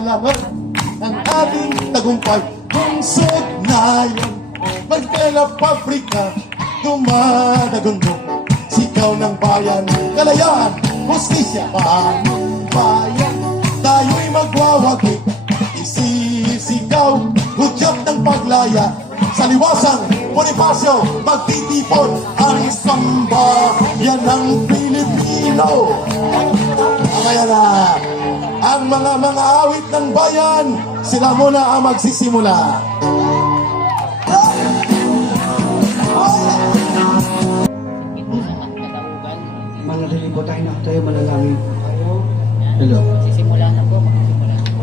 kaalaman ang ating tagumpay. Lungsod na yan, magtela pabrika, dumadagundong sigaw ng bayan, kalayaan, hustisya, bayan. Tayo'y magwawagi, isisigaw, hudyat ng paglaya. Sa liwasang Bonifacio, magtitipon ang sambayan ng Pilipino. Kaya na, ang mga awit ng bayan, sila muna ang magsisimula. Manadali po tayo na tayo manalangin. Hello. Sisimula na po. Magsisimula na po.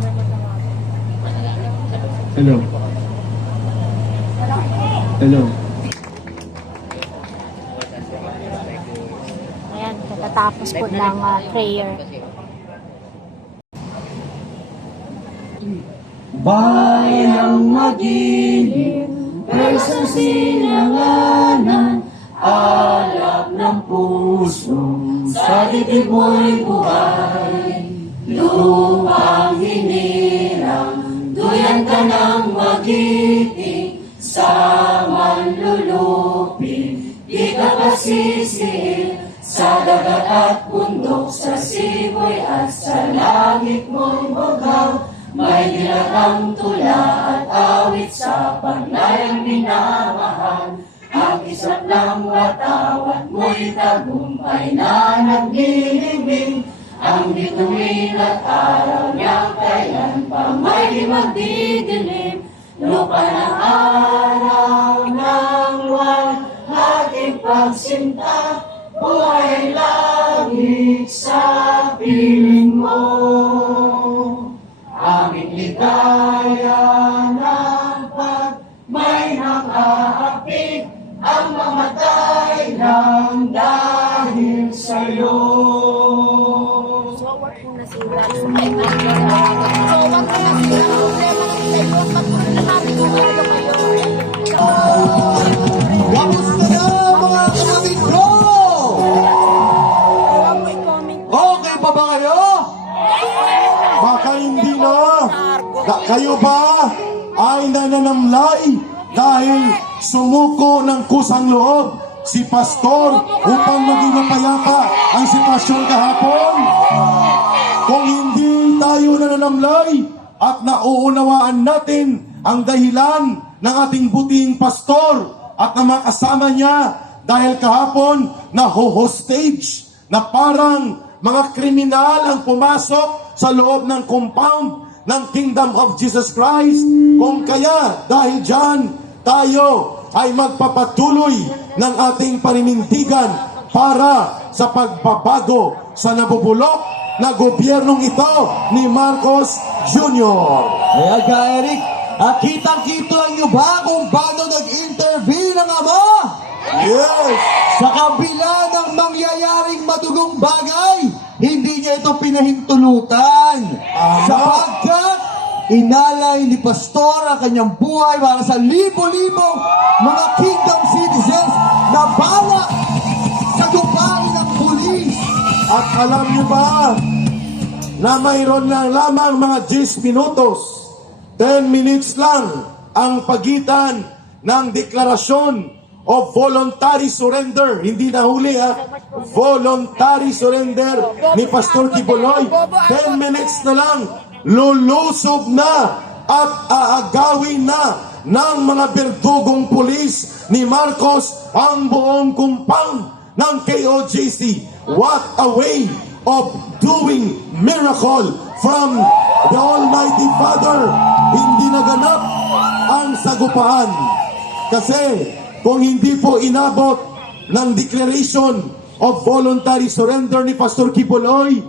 Hello. Hello. Ayan, katatapos po ng prayer. Bayang mag-ibig, isang sinanganan, alap ng puso, sa dibdib mo'y buhay. Lupang hinirang, duyan ka ng mag-ibig, sa manlulupi, di ka pasisir, sa dagat at bundok, sa siboy at sa langit mo'y bugaw. May nilatang tula at awit sa paglayang minamahal. Ang isang ng watawat mo'y tagumpay na naglilibing. Ang bituin at araw niyang kailan pa may magdidilim. Lupa ng araw ng luwan, ating pagsinta, buhay lagi sa piling mo. Aming ligaya ng pag may nakaapit, ang mamatay lang dahil sa'yo. So, wag po na sila. So, wag na sila. Problema na sila. Pagpunan na natin kung ano kayo. Kamusta na mga kapatid ko? Okay pa ba kayo? Baka hindi na. Kayo ba ay nananamlay dahil sumuko ng kusang loob si pastor upang maging mapayapa ang sitwasyon kahapon? Kung hindi tayo nananamlay at nauunawaan natin ang dahilan ng ating buting pastor at ng mga kasama niya dahil kahapon na hostage na parang mga kriminal ang pumasok sa loob ng compound ng Kingdom of Jesus Christ. Kung kaya dahil dyan tayo ay magpapatuloy ng ating paninindigan para sa pagbabago sa nabubulok na gobyernong ito ni Marcos Jr. Kaya ka, Eric, kitang-kita niyo ba kung paano nag-intervene ang Ama? Yes! Sa kabila ng mangyayaring madugong bagay, hindi niya ito pinahintulutan. Sapagkat inalay ni Pastor ang kanyang buhay para sa libo-libong mga kingdom citizens na bala sa gubain ng pulis. At alam niyo ba na mayroon lang lamang mga 10 minutos, 10 minutes lang ang pagitan ng deklarasyon o voluntary surrender, hindi na huli voluntary surrender ni Pastor Kibuloy. 10 minutes na lang, lulusob na at aagawin na ng mga berdugong pulis ni Marcos ang buong compound ng KOJC. What a way of doing miracle from the Almighty Father. Hindi naganap ang sagupaan. Kasi kung hindi po inabot ng declaration of voluntary surrender ni Pastor Kibuloy,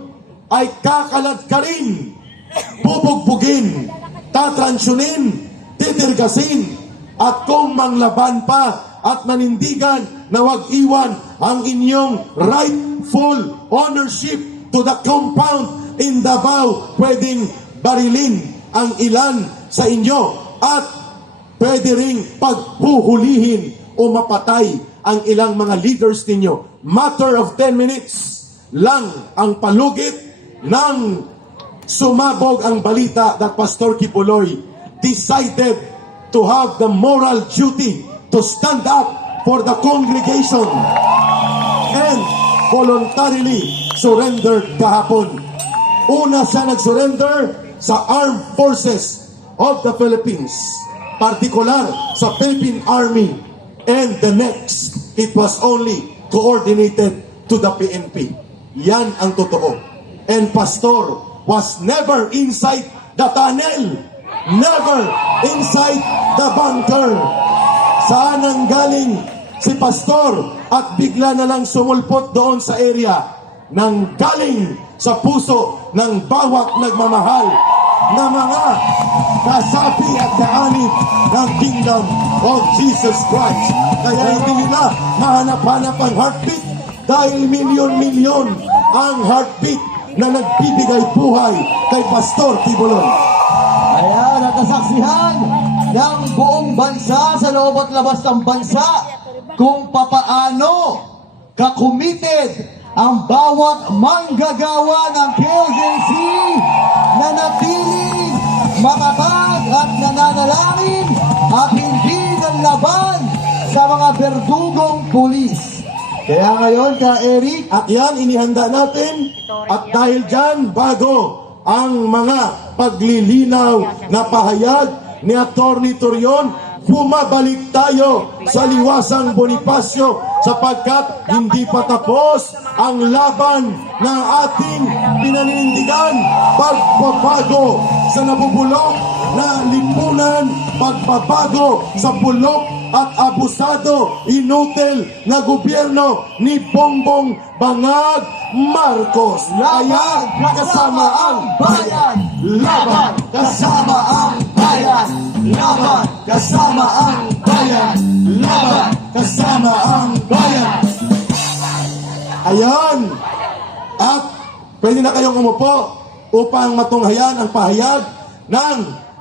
ay kakalat ka rin, bubugbugin, tatransyonin, titirgasin, at kung manglaban pa at manindigan na wag iwan ang inyong rightful ownership to the compound in Davao, pwedeng barilin ang ilan sa inyo at pwede ring pagpuhulihin o mapatay ang ilang mga leaders ninyo. Matter of 10 minutes lang ang palugit ng sumabog ang balita that Pastor Kibuloy decided to have the moral duty to stand up for the congregation and voluntarily surrendered kahapon. Una siya nag-surrender sa Armed Forces of the Philippines, partikular sa Philippine Army, and the next, it was only coordinated to the PNP. Yan ang totoo. And Pastor was never inside the tunnel, never inside the bunker. Saan ang galing si Pastor at bigla na lang sumulpot doon sa area nang galing sa puso ng bawat nagmamahal na mga kasapi at kaanib ng Kingdom of Jesus Christ. Kaya hindi nila mahanap-hanap ang heartbeat dahil milyon-milyon ang heartbeat na nagbibigay buhay kay Pastor Kibuloy. Ayan, natasaksihan ng buong bansa sa loob at labas ng bansa kung papaano ka-committed ang bawat manggagawa ng KJC na natiling makatag at nananalangin at hindi nanlaban sa mga berdugong pulis. Kaya ngayon, Ka Eric, At yan, inihanda natin. At dahil dyan, bago ang mga paglilinaw na pahayag ni Atty. Torion, bumabalik tayo sa Liwasang Bonifacio sapagkat hindi pa tapos ang laban ng ating pinaninindigan. Pagbabago sa nabubulok na lipunan, pagbabago sa bulok at abusado, inutil na gobyerno ni Bongbong Bangag Marcos. Kaya kasama ang bayan, laban kasama ang bayan, laban kasama ang bayan, laban kasama ang bayan. Ayan. At pwede na kayong umupo upang matunghayan ang pahayag ng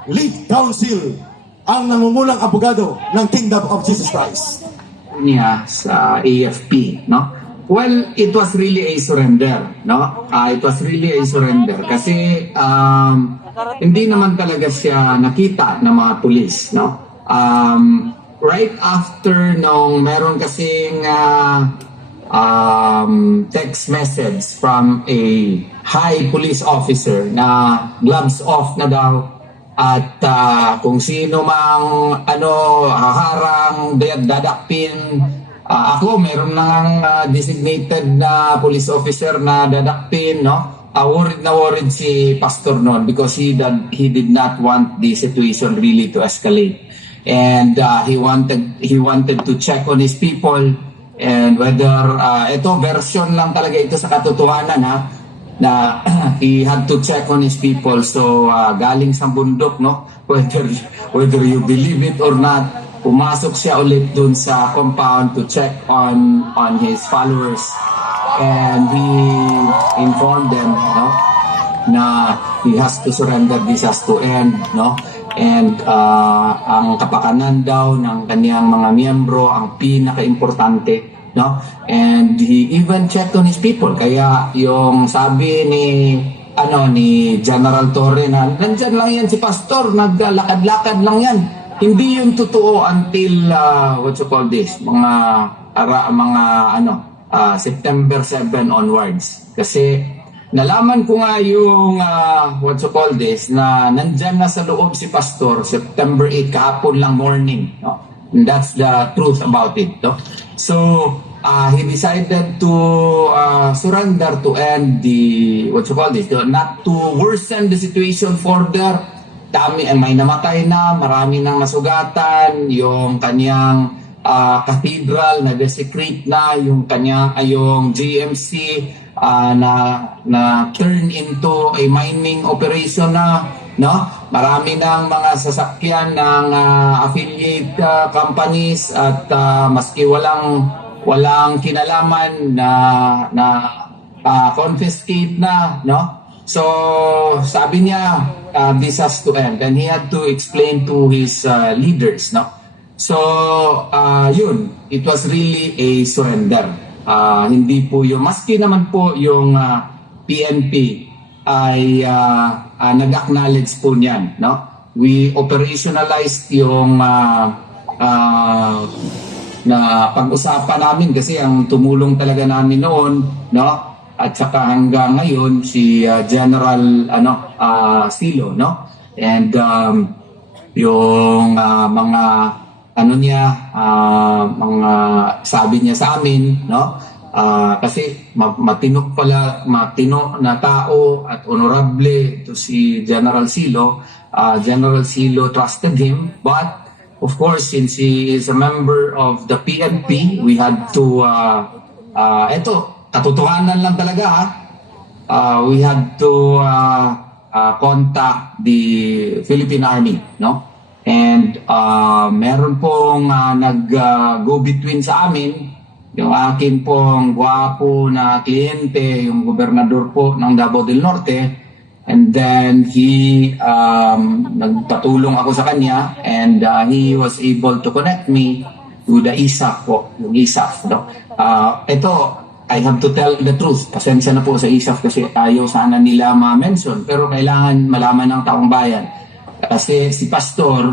Lead Council, ang nangungulang abogado ng Kingdom of Jesus Christ. Niya sa AFP, no? Well, it was really a surrender, no? It was really a surrender kasi hindi naman talaga siya nakita ng mga pulis, no? Right after nung meron kasing text message from a high police officer na gloves off na daw at kung sino mang haharang, dadakpin. Ako, meron lang designated na police officer na dadakpin, no? Worried si Pastor noon because he did not want the situation really to escalate. And he wanted to check on his people and whether ito version lang talaga ito sa katotohanan, ha, na he had to check on his people. So galing sa bundok, no, whether you believe it or not, pumasok siya ulit dun sa compound to check on his followers, and he informed them, no, na he has to surrender, this has to end, no. And ang kapakanan daw ng kaniyang mga miyembro ang pinaka-importante, no? And he even checked on his people. Kaya yung sabi ni General Torre na nandyan lang yan si Pastor, naglalakad-lakad lang yan. Hindi yung totoo until September 7 onwards. Kasi nalaman ko nga yung na nandyan na sa loob si Pastor September 8 kahapon lang morning, no? And that's the truth about it, no? So he decided to surrender to end the not to worsen the situation further. May namatay na, marami nang nasugatan, yung kanyang cathedral na desecrate na, yung GMC na turn into a mining operation na, no? Marami ng mga sasakyan ng affiliate companies at maski walang kinalaman na confiscate na, no? So sabi niya this has to end, and he had to explain to his leaders, no? So yun, it was really a surrender. Hindi po yung maski naman po yung PNP ay nag-acknowledge po niyan, no? We operationalized yung na pag-usapan namin kasi ang tumulong talaga namin noon, no? At saka hanggang ngayon si General Silo, no? And yung mga mga sabi niya sa amin, no? Kasi matino na tao at honorable to si General Silo. General Silo trusted him, but of course, since he is a member of the PNP, we had to katotohanan lang talaga, we had to contact the Philippine Army, no? And meron pong nag-go-between sa amin, yung akin pong gwapo na kliyente, yung gobernador po ng Davao del Norte, and then he nagpatulong ako sa kanya, and he was able to connect me to the ISAF po, yung ISAF, no? Ito, I have to tell the truth. Pasensya na po sa ISAF kasi ayaw sana nila ma-mention, pero kailangan malaman ng taong bayan. Kasi si Pastor,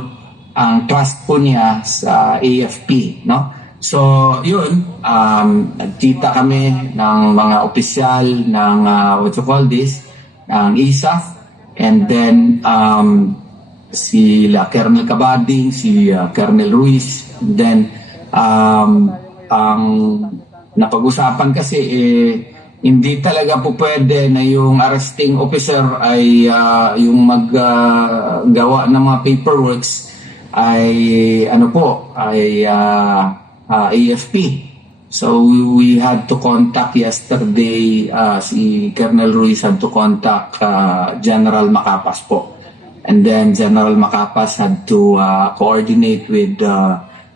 ang trust po niya sa AFP, no? So, yun, nagkita kami ng mga opisyal ng, ng ISAF, and then, sila Colonel Cabading, si Colonel Ruiz, and then, ang napag-usapan kasi, hindi talaga po pwede na yung arresting officer ay yung maggawa ng mga paperworks ay AFP. So we had to contact yesterday, si Colonel Ruiz had to contact General Macapas po. And then General Macapas had to coordinate with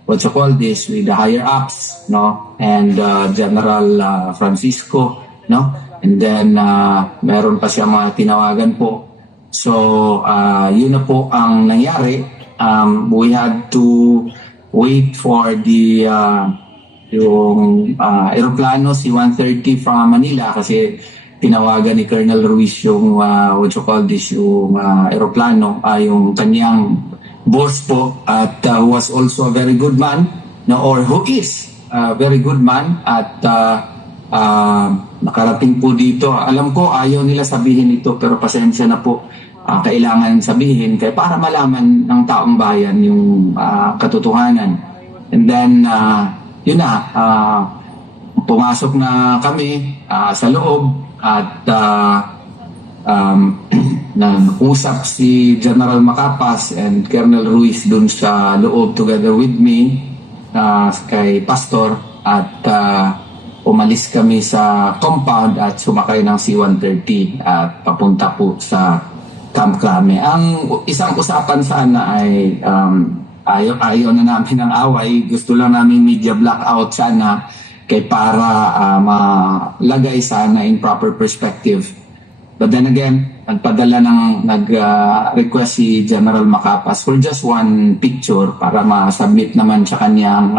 with the higher ups, no? And General Francisco, no? And then meron pa siya mga tinawagan po. So yun na po ang nangyari. We had to wait for the yung aeroplano C-130 from Manila kasi tinawagan ni Colonel Ruiz yung yung aeroplano, yung kanyang boss po, at was also a very good man, no, or who is a very good man, at nakarating po dito. Alam ko ayaw nila sabihin ito, pero pasensya na po, kailangan sabihin kaya para malaman ng taong bayan yung katotohanan. And then yun na, pumasok na kami sa loob, at nag-usap si General Macapas and Colonel Ruiz dun sa loob together with me, kay Pastor, at umalis kami sa compound at sumakay ng C-130 at papunta po sa Camp Crame. Ang isang usapan sana ay ayaw na namin ng away, gusto lang namin media blackout sana kay para malagay sana in proper perspective. But then again, nag-request si General Macapas for just one picture para ma-submit naman sa kanyang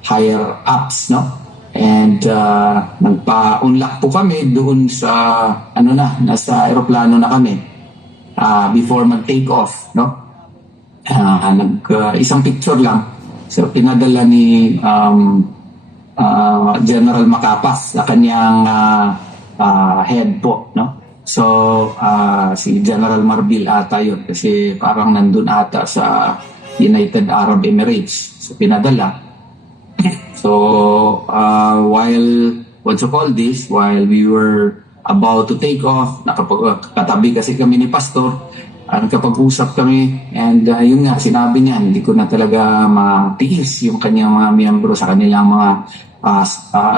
higher ups, no? And nagpa-unlock po kami doon sa nasa aeroplano na kami before mag-take off, no? Isang picture lang. So pinadala ni General Macapas sa kanyang head po, no? So, si General Marbil ata yun kasi parang nandun ata sa United Arab Emirates. So, pinadala. So, while we were about to take off, katabi kasi kami ni Pastor, nakapag-usap kami, and yun nga, sinabi niya, hindi ko na talaga matiis yung kanyang mga miyembro sa kanilang mga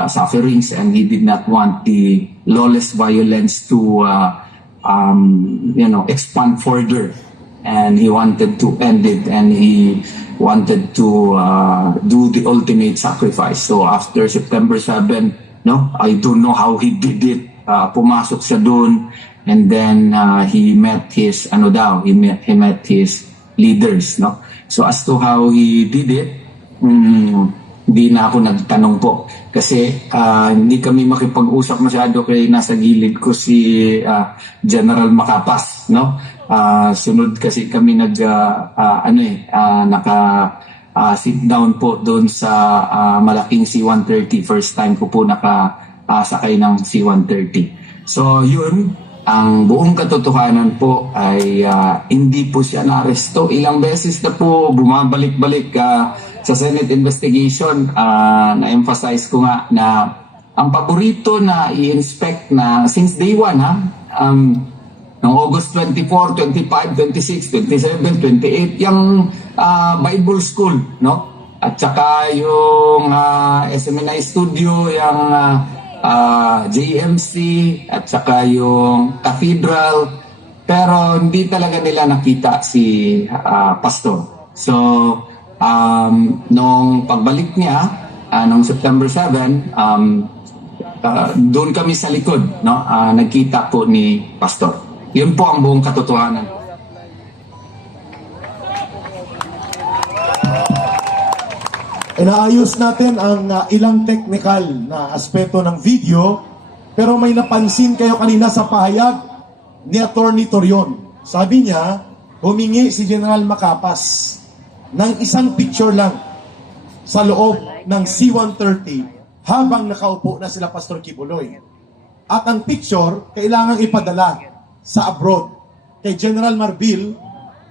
sufferings, and he did not want the lawless violence to expand further, and he wanted to end it, and he wanted to do the ultimate sacrifice. So after September 7, I don't know how he did it. Pumasok siya doon, and then he met his he met his leaders, no? So as to how he did it, hindi na ako nagtanong po. Kasi hindi kami makipag-usap masyado kay nasa gilid ko si General Macapas, no? Sunod kasi kami sit down po doon sa malaking C-130. First time ko po sakay ng C-130. So yun, ang buong katotohanan po ay hindi po siya naaresto. Ilang beses na po bumabalik-balik sa Senate investigation. Na-emphasize ko nga na ang paborito na i-inspect na since day one, noong August 24, 25, 26, 27, 28, yung Bible School, no? At saka yung SMNI Studio, yung JMC, at saka yung Cathedral. Pero hindi talaga nila nakita si Pastor. So, nung pagbalik niya, noong September 7, doon kami sa likod, no? Nagkita po ni Pastor. Yun po ang buong katotohanan. Inaayos natin ang ilang technical na aspeto ng video, pero may napansin kayo kanina sa pahayag ni Attorney Torion. Sabi niya, humingi si General Macapas ng isang picture lang sa loob ng C-130 habang nakaupo na sila Pastor Kibuloy. At ang picture, kailangang ipadala sa abroad kay General Marbil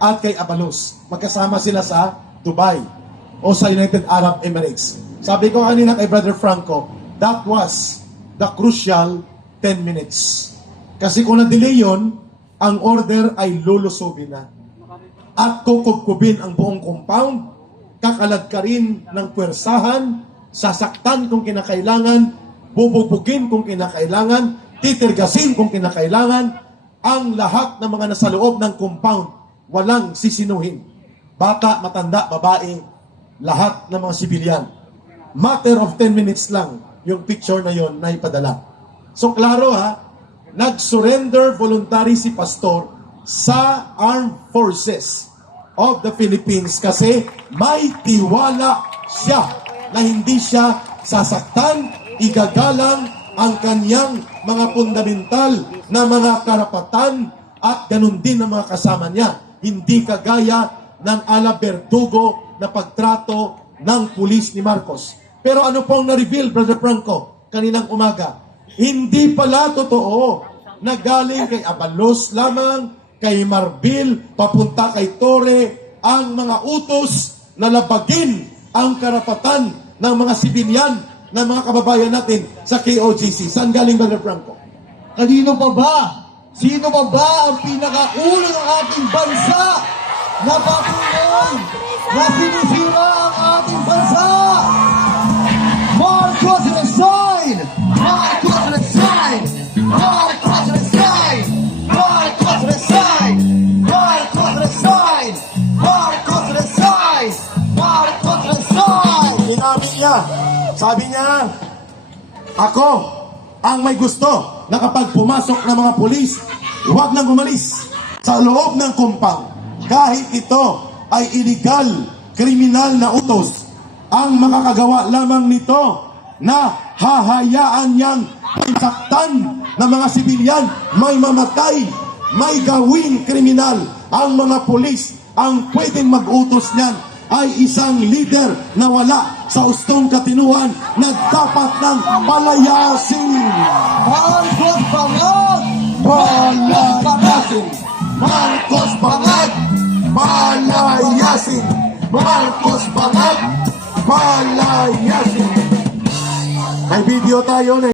at kay Abalos. Magkasama sila sa Dubai o sa United Arab Emirates. Sabi ko kanina kay Brother Franco, that was the crucial 10 minutes. Kasi kung na-delay yun, ang order ay lulusubin na. At kukubkubin ang buong compound, kakalagkarin ng pwersahan, sasaktan kung kinakailangan, bububugin kung kinakailangan, titirgasin kung kinakailangan, ang lahat ng mga nasa loob ng compound, walang sisinuhin. Bata, matanda, babae, lahat ng mga sibilyan. Matter of 10 minutes lang yung picture na yon na ipadala. So klaro nag-surrender voluntary si Pastor sa Armed Forces of the Philippines kasi may tiwala siya na hindi siya sasaktan, igagalang ang kanyang mga fundamental na mga karapatan at ganun din ang mga kasama niya. Hindi kagaya ng ala Berdugo na pagtrato ng pulis ni Marcos. Pero ano pong na-reveal, Brother Franco, kaninang umaga? Hindi pala totoo na galing kay Abalos lamang, kay Marbil, papunta kay Torre, ang mga utos na labagin ang karapatan ng mga sibilyan ng mga kababayan natin sa KOJC. Saan galing, Brother Franco? Kanino pa ba? Sino pa ba ang pinakaulo ng ating bansa na patuloy na sinisira ang ating bansa? Marcos resign! Marcos resign! Marcos resign! Marcos resign! Marcos resign! Marcos resign! Marcos resign! Inamin niya. Sabi niya, ako ang may gusto na kapag pumasok ng mga pulis, huwag nang umalis sa loob ng compound. Kahit ito ay illegal, kriminal na utos, ang makakagawa lamang nito na hahayaan niyang saktan ng mga sibilyan, may mamatay, may gawing kriminal. Ang mga pulis, ang pwedeng mag-utos niyan ay isang leader na wala sa ustong katinuan na dapat ng palayasin. Marcos Bangag! Palayasin! Marcos Bangag! Palayasin! Marcos Bangag! Palayasin! May video tayo na